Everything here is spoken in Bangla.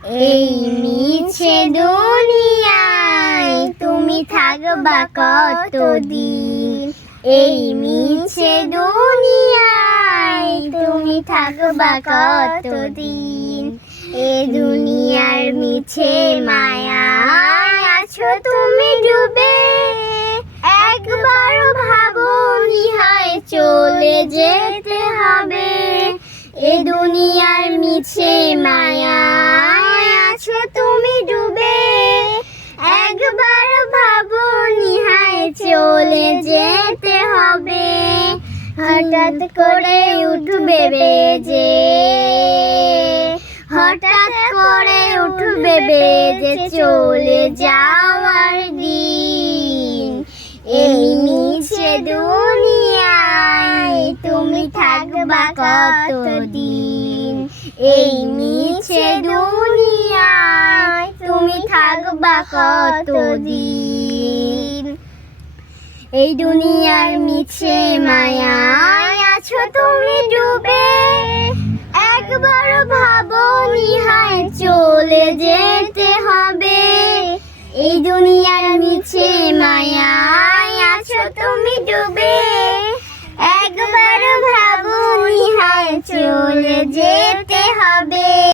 এই মিছে দুনিয়ায় তুমি থাকবা কতদিন, এই মিছে দুনিয়ায় তুমি থাকবা কতদিন। এ দুনিয়ার মিছে মায়ায় আছো তুমি ডুবে, একবার ভাবো নিহায় চলে যেতে হবে। এ দুনিয়ার মিছে মায়ায় আছো তুমি ডুবে, একবার ভাবো নিহায় চলে যেতে হবে। হঠাৎ করে উঠবে বেজে, হঠাৎ করে উঠবে বেজে চলে যাওয়ার দিন। এই মিছে দুনিয়ায় তুমি থাকবা কতদিন, এই মিছে দুনিয়ায় তুমি থাকবা কতদিন। এই দুনিয়ার মিছে মায়ায় আছো তুমি ডুবে, একবার ভাবো নিহায় চলে যেতে হবে। এই দুনিয়ার মিছে মায়া